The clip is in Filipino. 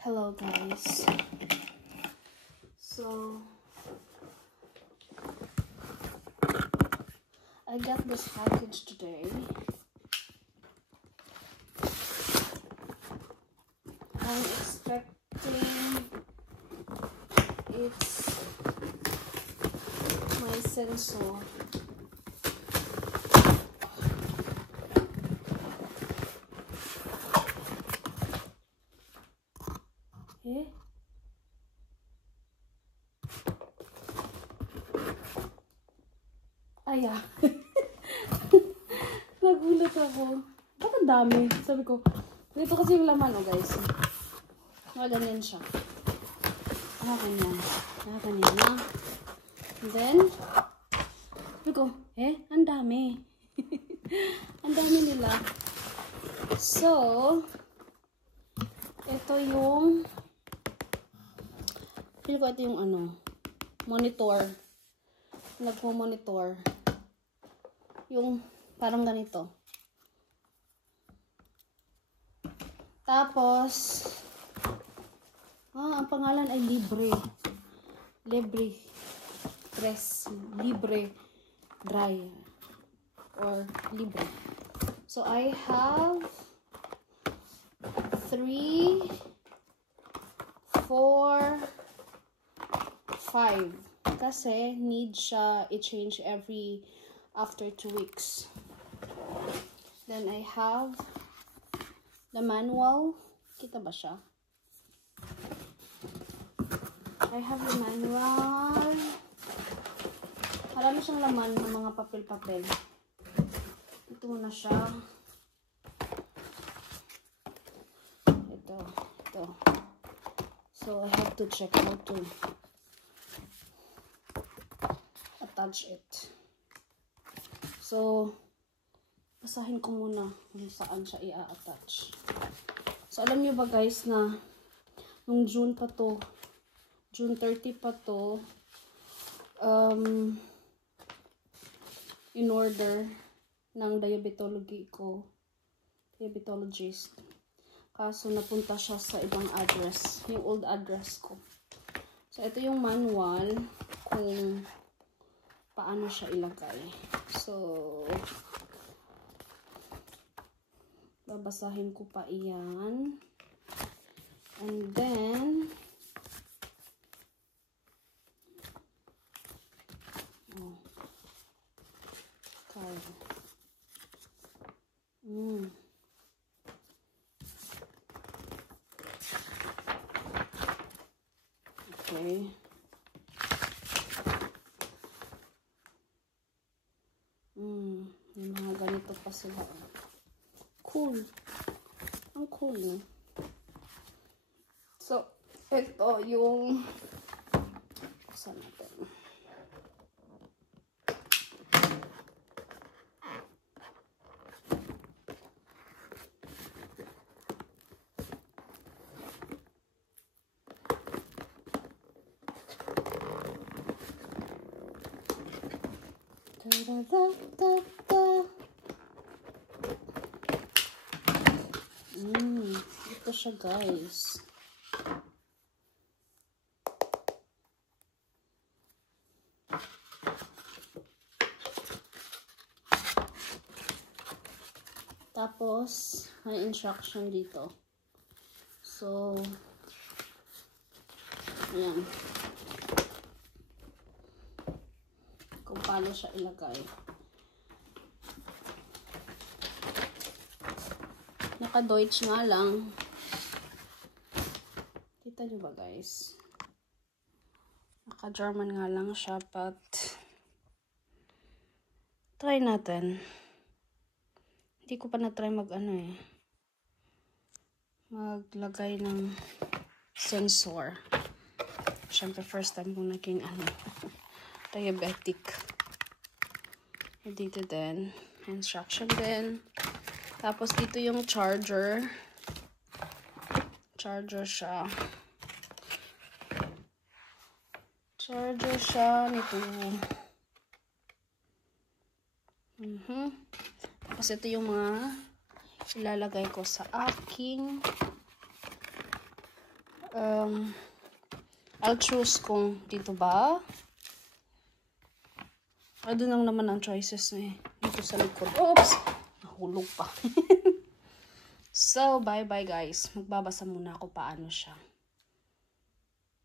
Hello guys. So I got this package today. I'm expecting it's my sensor. Eh? Aya. Nagulat ako. Ba't ang dami? Sabi ko, dito kasi yung laman, oh guys. Ganyan siya. Ganyan. Ganyan na. And then, sabi ko, ang dami. Ang dami nila. So, ito yung, feel ko ito yung monitor. Nagmo-monitor. Yung parang ganito. Tapos, ang pangalan ay Libre. Libre Press. Libre Dry. Or Libre. So, I have 3, 4, 5. Kasi need siya i-change after 2 weeks. Then I have the manual. Kita ba siya? I have the manual. Marami siyang laman ng mga papel-papel. Ito muna siya. Ito. So I have to check how to attach it. So, basahin ko muna kung saan siya i-attach. So, alam niyo ba guys na nung June 30 pa to, in order ng diabetologist. Kaso napunta siya sa ibang address, yung old address ko. So, ito yung manual kung paano siya ilagay. So, babasahin ko pa iyan. And then, card. Okay. Yung mga ganito pa sila. Cool. Ang cool, no? So, ito yung saan natin? Ito siya guys. Tapos, may instruction dito. So, ayan. Kung paano siya ilagay. Naka-Deutsch nga lang. Kita nyo ba guys? Naka-German nga lang siya, but try natin. Hindi ko pa na-try maglagay ng sensor. Siyempre, first time kong naging diabetic. Dito din. Instruction din. Tapos, dito yung charger. Charger siya. Charger siya nito. Tapos, ito yung mga ilalagay ko sa aking I'll choose kung dito ba. Doon lang naman ang choices na eh. Dito sa likod. Oops! Nahulog pa. So, bye-bye guys. Magbabasa muna ako paano siya.